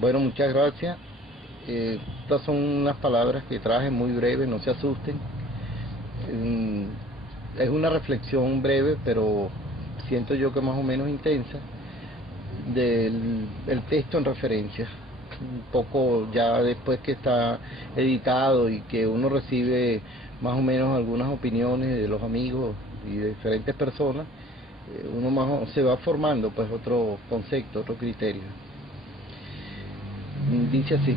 Bueno, muchas gracias. Estas son unas palabras que traje muy breves, no se asusten. Mm, Es una reflexión breve, pero siento yo que más o menos intensa, del el texto en referencia. Un poco ya después que está editado y que uno recibe más o menos algunas opiniones de los amigos y de diferentes personas, uno se va formando pues otro concepto, otro criterio. Dice así: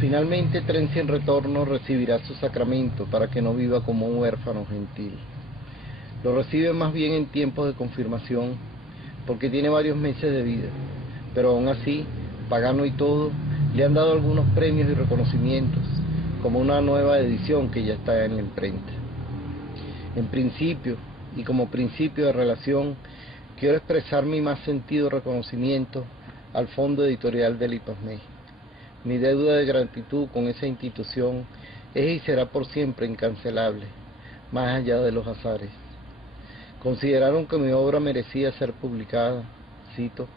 finalmente Tren sin retorno recibirá su sacramento para que no viva como un huérfano gentil. Lo recibe más bien en tiempos de confirmación, porque tiene varios meses de vida, pero aún así, pagano y todo, le han dado algunos premios y reconocimientos, como una nueva edición que ya está en la imprenta. En principio, y como principio de relación, quiero expresar mi más sentido reconocimiento al Fondo Editorial del IPASME. Mi deuda de gratitud con esa institución es y será por siempre incancelable, más allá de los azares. Consideraron que mi obra merecía ser publicada, cito,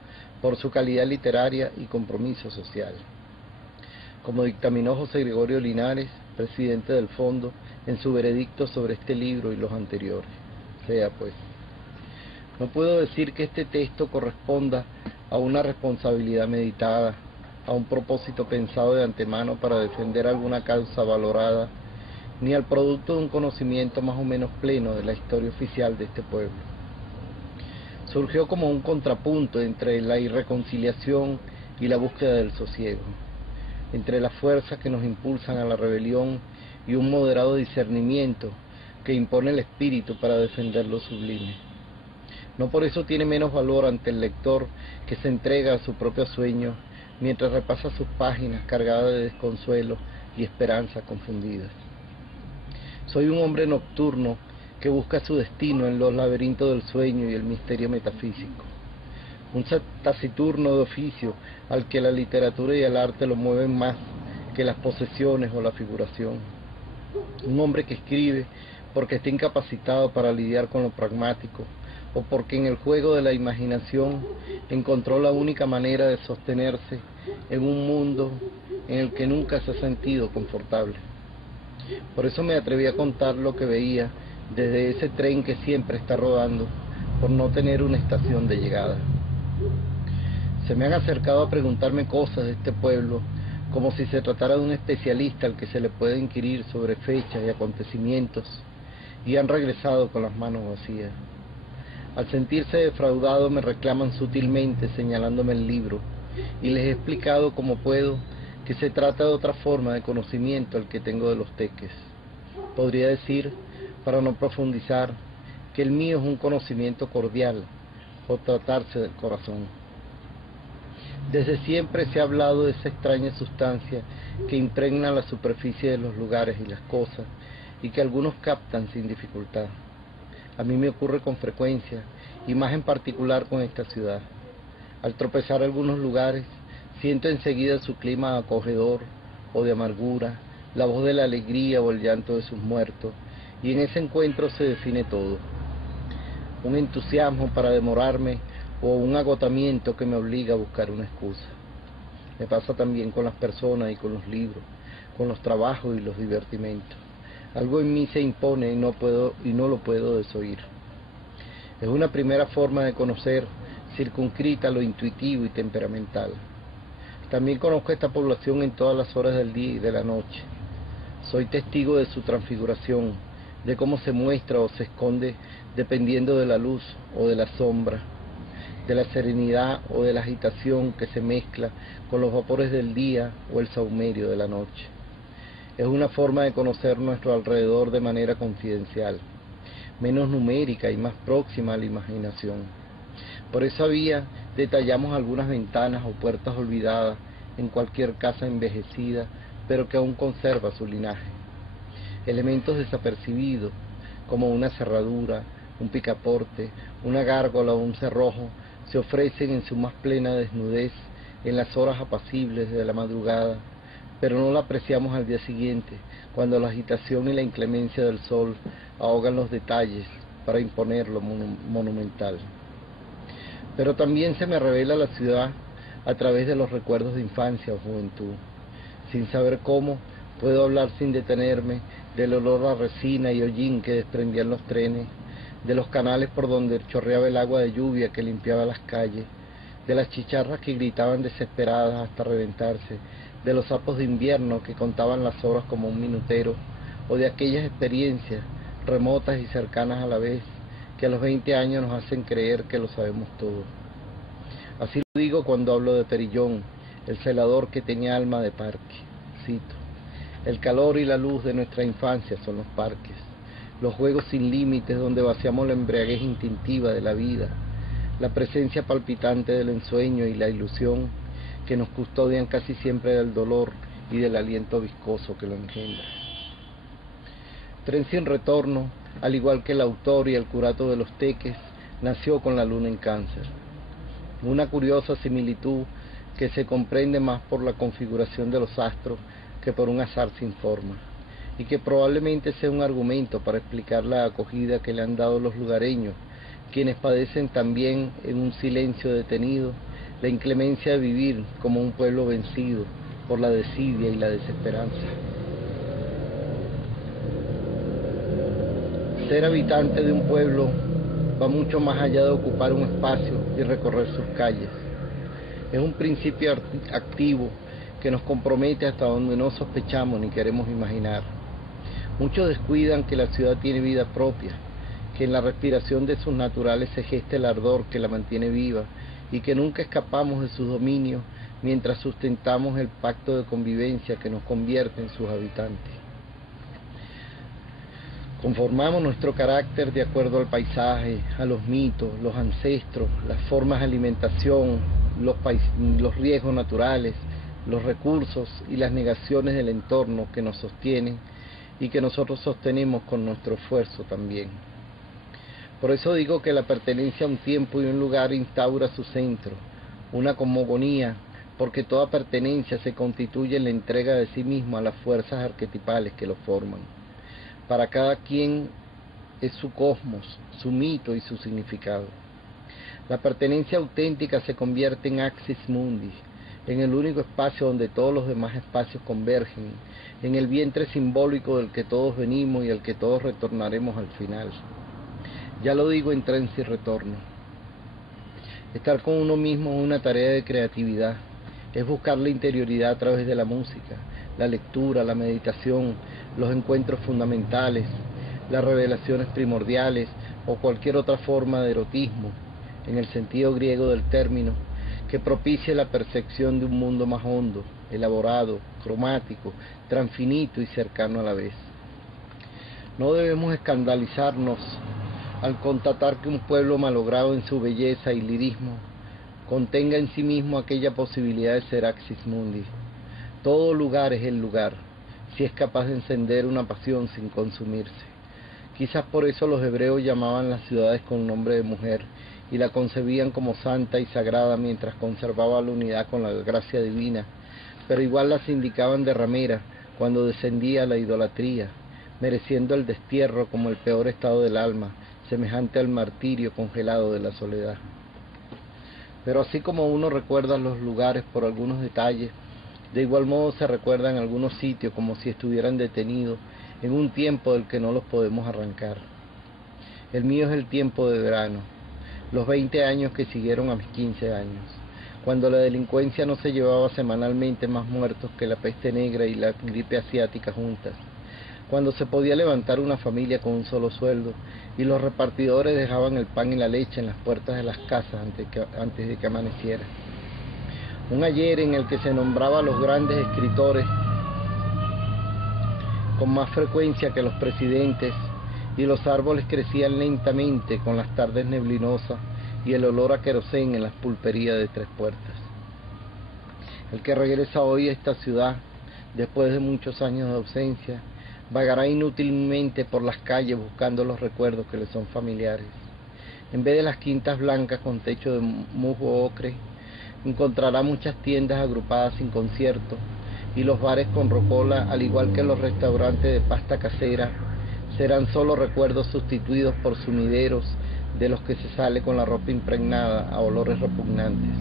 por su calidad literaria y compromiso social. Como dictaminó José Gregorio Linares, presidente del Fondo, en su veredicto sobre este libro y los anteriores. Sea pues, no puedo decir que este texto corresponda a una responsabilidad meditada, a un propósito pensado de antemano para defender alguna causa valorada, ni al producto de un conocimiento más o menos pleno de la historia oficial de este pueblo. Surgió como un contrapunto entre la irreconciliación y la búsqueda del sosiego, entre las fuerzas que nos impulsan a la rebelión y un moderado discernimiento que impone el espíritu para defender lo sublime. No por eso tiene menos valor ante el lector que se entrega a su propio sueño mientras repasa sus páginas cargadas de desconsuelo y esperanzas confundidas. Soy un hombre nocturno que busca su destino en los laberintos del sueño y el misterio metafísico. Un taciturno de oficio al que la literatura y el arte lo mueven más que las posesiones o la figuración. Un hombre que escribe porque está incapacitado para lidiar con lo pragmático, o porque en el juego de la imaginación encontró la única manera de sostenerse en un mundo en el que nunca se ha sentido confortable. Por eso me atreví a contar lo que veía desde ese tren que siempre está rodando, por no tener una estación de llegada. Se me han acercado a preguntarme cosas de este pueblo, como si se tratara de un especialista al que se le puede inquirir sobre fechas y acontecimientos, y han regresado con las manos vacías. Al sentirse defraudado me reclaman sutilmente señalándome el libro, y les he explicado como puedo que se trata de otra forma de conocimiento al que tengo de los teques. Podría decir, para no profundizar, que el mío es un conocimiento cordial, por tratarse del corazón. Desde siempre se ha hablado de esa extraña sustancia que impregna la superficie de los lugares y las cosas, y que algunos captan sin dificultad. A mí me ocurre con frecuencia, y más en particular con esta ciudad. Al tropezar algunos lugares, siento enseguida su clima acogedor o de amargura, la voz de la alegría o el llanto de sus muertos, y en ese encuentro se define todo. Un entusiasmo para demorarme o un agotamiento que me obliga a buscar una excusa. Me pasa también con las personas y con los libros, con los trabajos y los divertimentos. Algo en mí se impone y no lo puedo desoír. Es una primera forma de conocer, circunscrita a lo intuitivo y temperamental. También conozco a esta población en todas las horas del día y de la noche. Soy testigo de su transfiguración, de cómo se muestra o se esconde dependiendo de la luz o de la sombra, de la serenidad o de la agitación que se mezcla con los vapores del día o el saumerio de la noche. Es una forma de conocer nuestro alrededor de manera confidencial, menos numérica y más próxima a la imaginación. Por esa vía detallamos algunas ventanas o puertas olvidadas en cualquier casa envejecida, pero que aún conserva su linaje. Elementos desapercibidos, como una cerradura, un picaporte, una gárgola o un cerrojo, se ofrecen en su más plena desnudez en las horas apacibles de la madrugada, pero no la apreciamos al día siguiente, cuando la agitación y la inclemencia del sol ahogan los detalles para imponer lo monumental. Pero también se me revela la ciudad a través de los recuerdos de infancia o juventud. Sin saber cómo, puedo hablar sin detenerme del olor a resina y hollín que desprendían los trenes, de los canales por donde chorreaba el agua de lluvia que limpiaba las calles, de las chicharras que gritaban desesperadas hasta reventarse, de los sapos de invierno que contaban las horas como un minutero, o de aquellas experiencias, remotas y cercanas a la vez, que a los 20 años nos hacen creer que lo sabemos todo. Así lo digo cuando hablo de Perillón, el celador que tenía alma de parque. Cito: el calor y la luz de nuestra infancia son los parques, los juegos sin límites donde vaciamos la embriaguez instintiva de la vida, la presencia palpitante del ensueño y la ilusión que nos custodian casi siempre del dolor y del aliento viscoso que lo engendra. Tren sin retorno, al igual que el autor y el curato de los Teques, nació con la luna en Cáncer. Una curiosa similitud que se comprende más por la configuración de los astros que por un azar sin forma, y que probablemente sea un argumento para explicar la acogida que le han dado los lugareños, quienes padecen también en un silencio detenido la inclemencia de vivir como un pueblo vencido por la desidia y la desesperanza. Ser habitante de un pueblo va mucho más allá de ocupar un espacio y recorrer sus calles. Es un principio activo que nos compromete hasta donde no sospechamos ni queremos imaginar. Muchos descuidan que la ciudad tiene vida propia, que en la respiración de sus naturales se gesta el ardor que la mantiene viva y que nunca escapamos de sus dominios mientras sustentamos el pacto de convivencia que nos convierte en sus habitantes. Conformamos nuestro carácter de acuerdo al paisaje, a los mitos, los ancestros, las formas de alimentación, los riesgos naturales, los recursos y las negaciones del entorno que nos sostienen y que nosotros sostenemos con nuestro esfuerzo también. Por eso digo que la pertenencia a un tiempo y un lugar instaura su centro, una cosmogonía, porque toda pertenencia se constituye en la entrega de sí mismo a las fuerzas arquetipales que lo forman. Para cada quien es su cosmos, su mito y su significado. La pertenencia auténtica se convierte en axis mundi, en el único espacio donde todos los demás espacios convergen, en el vientre simbólico del que todos venimos y al que todos retornaremos al final. Ya lo digo en Tren sin retorno. Estar con uno mismo es una tarea de creatividad, es buscar la interioridad a través de la música, la lectura, la meditación, los encuentros fundamentales, las revelaciones primordiales o cualquier otra forma de erotismo, en el sentido griego del término, que propicie la percepción de un mundo más hondo, elaborado, cromático, transfinito y cercano a la vez. No debemos escandalizarnos al constatar que un pueblo malogrado en su belleza y lirismo contenga en sí mismo aquella posibilidad de ser axis mundi. Todo lugar es el lugar, si es capaz de encender una pasión sin consumirse. Quizás por eso los hebreos llamaban las ciudades con nombre de mujer y la concebían como santa y sagrada mientras conservaba la unidad con la gracia divina, pero igual las indicaban de ramera cuando descendía la idolatría, mereciendo el destierro como el peor estado del alma, semejante al martirio congelado de la soledad. Pero así como uno recuerda los lugares por algunos detalles, de igual modo se recuerdan algunos sitios como si estuvieran detenidos en un tiempo del que no los podemos arrancar. El mío es el tiempo de verano, los 20 años que siguieron a mis 15 años, cuando la delincuencia no se llevaba semanalmente más muertos que la peste negra y la gripe asiática juntas, cuando se podía levantar una familia con un solo sueldo y los repartidores dejaban el pan y la leche en las puertas de las casas antes de que amaneciera. Un ayer en el que se nombraba a los grandes escritores con más frecuencia que los presidentes y los árboles crecían lentamente con las tardes neblinosas y el olor a querosén en las pulperías de Tres Puertas. El que regresa hoy a esta ciudad, después de muchos años de ausencia, vagará inútilmente por las calles buscando los recuerdos que le son familiares. En vez de las quintas blancas con techo de musgo ocre, encontrará muchas tiendas agrupadas sin concierto y los bares con rocola, al igual que los restaurantes de pasta casera, serán solo recuerdos sustituidos por sumideros de los que se sale con la ropa impregnada a olores repugnantes.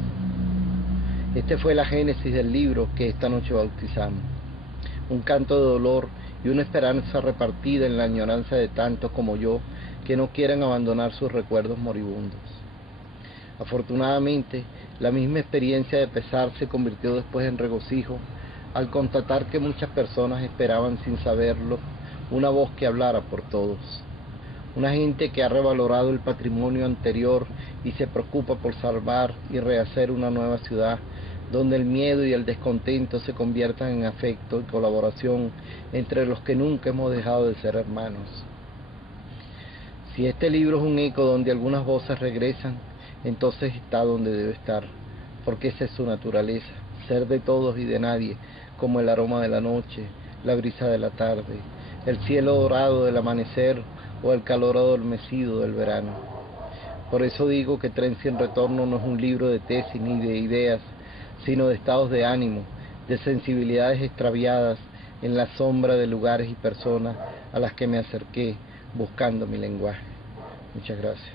Este fue la génesis del libro que esta noche bautizamos. Un canto de dolor y una esperanza repartida en la añoranza de tantos como yo que no quieren abandonar sus recuerdos moribundos. Afortunadamente, la misma experiencia de pesar se convirtió después en regocijo al constatar que muchas personas esperaban sin saberlo una voz que hablara por todos. Una gente que ha revalorado el patrimonio anterior y se preocupa por salvar y rehacer una nueva ciudad donde el miedo y el descontento se conviertan en afecto y colaboración entre los que nunca hemos dejado de ser hermanos. Si este libro es un eco donde algunas voces regresan, entonces está donde debe estar, porque esa es su naturaleza, ser de todos y de nadie, como el aroma de la noche, la brisa de la tarde, el cielo dorado del amanecer o el calor adormecido del verano. Por eso digo que Tren sin Retorno no es un libro de tesis ni de ideas, sino de estados de ánimo, de sensibilidades extraviadas en la sombra de lugares y personas a las que me acerqué buscando mi lenguaje. Muchas gracias.